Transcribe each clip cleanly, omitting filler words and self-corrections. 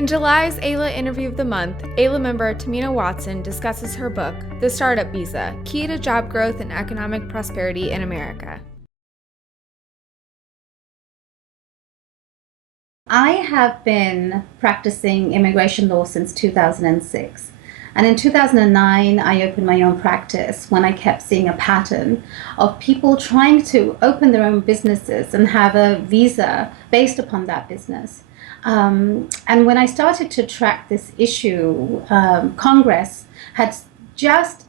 In July's AILA Interview of the Month, AILA member Tahmina Watson discusses her book, The Startup Visa: Key to Job Growth and Economic Prosperity in America. I have been practicing immigration law since 2006. And in 2009, I opened my own practice when I kept seeing a pattern of people trying to open their own businesses and have a visa based upon that business. And when I started to track this issue, Congress had just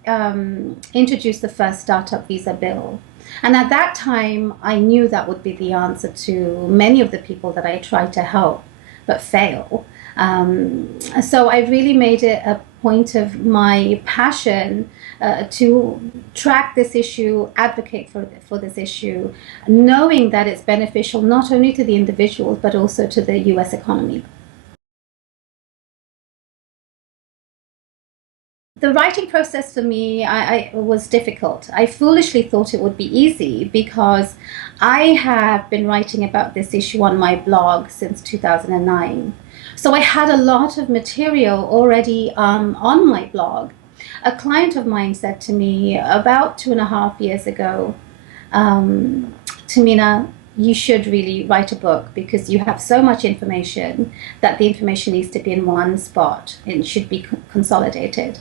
introduced the first startup visa bill. And at that time, I knew that would be the answer to many of the people that I tried to help, but fail. So I really made it a point of my passion to track this issue, advocate for this issue, knowing that it's beneficial not only to the individuals, but also to the US economy. The writing process for me I was difficult. I foolishly thought it would be easy because I have been writing about this issue on my blog since 2009. So I had a lot of material already on my blog. A client of mine said to me about 2.5 years ago, Tahmina, you should really write a book because you have so much information that the information needs to be in one spot and should be consolidated.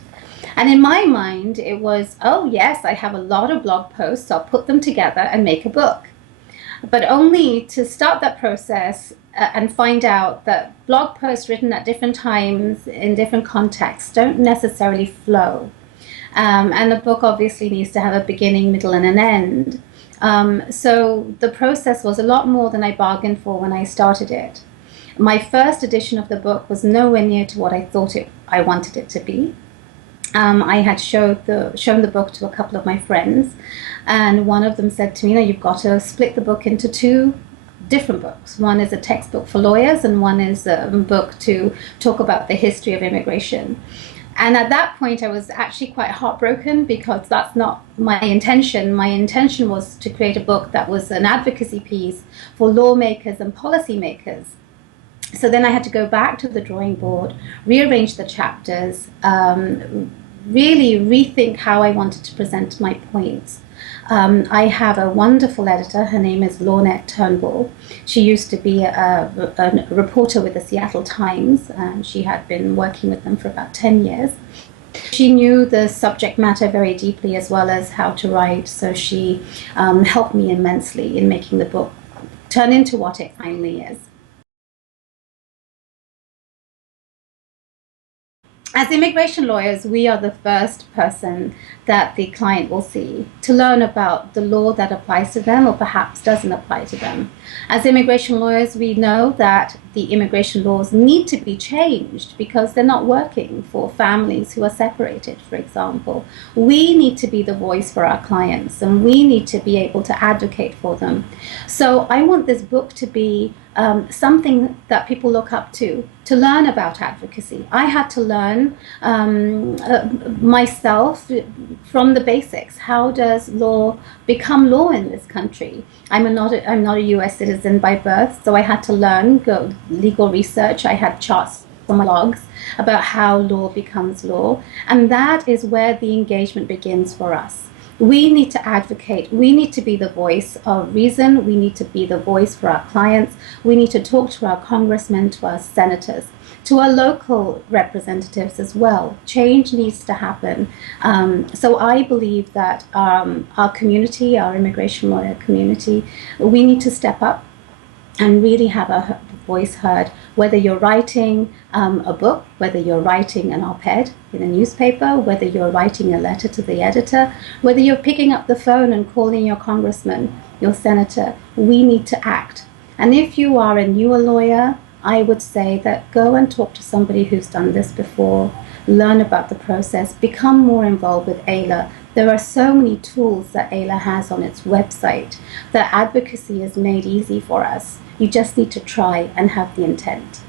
And in my mind, it was, oh yes, I have a lot of blog posts, I'll put them together and make a book. But only to start that process and find out that blog posts written at different times in different contexts don't necessarily flow. And the book obviously needs to have a beginning, middle, and an end. So the process was a lot more than I bargained for when I started it. My first edition of the book was nowhere near to what I thought I wanted it to be. I had shown the book to a couple of my friends, and one of them said to me, you've got to split the book into two different books. One is a textbook for lawyers, and one is a book to talk about the history of immigration. And at that point, I was actually quite heartbroken because that's not my intention. My intention was to create a book that was an advocacy piece for lawmakers and policymakers. So then I had to go back to the drawing board, rearrange the chapters, really rethink how I wanted to present my points. I have a wonderful editor. Her name is Lornette Turnbull. She used to be a reporter with the Seattle Times, and she had been working with them for about 10 years. She knew the subject matter very deeply as well as how to write, so she helped me immensely in making the book turn into what it finally is. As immigration lawyers, we are the first person that the client will see to learn about the law that applies to them or perhaps doesn't apply to them. As immigration lawyers, we know that the immigration laws need to be changed because they're not working for families who are separated, for example. We need to be the voice for our clients, and we need to be able to advocate for them. So I want this book to be something that people look up to learn about advocacy. I had to learn myself from the basics. How does law become law in this country? I'm not a US citizen by birth, so I had to learn legal research. I had charts on my blogs about how law becomes law, and that is where the engagement begins for us. We need to advocate. We need to be the voice of reason. We need to be the voice for our clients. We need to talk to our congressmen, to our senators, to our local representatives as well. Change needs to happen. So I believe that our community, our immigration lawyer community, we need to step up and really have our voice heard, whether you're writing a book, whether you're writing an op-ed in a newspaper, whether you're writing a letter to the editor, whether you're picking up the phone and calling your congressman, your senator. We need to act. And if you are a newer lawyer, I would say that go and talk to somebody who's done this before, learn about the process, become more involved with AILA. There are so many tools that AILA has on its website that advocacy is made easy for us. You just need to try and have the intent.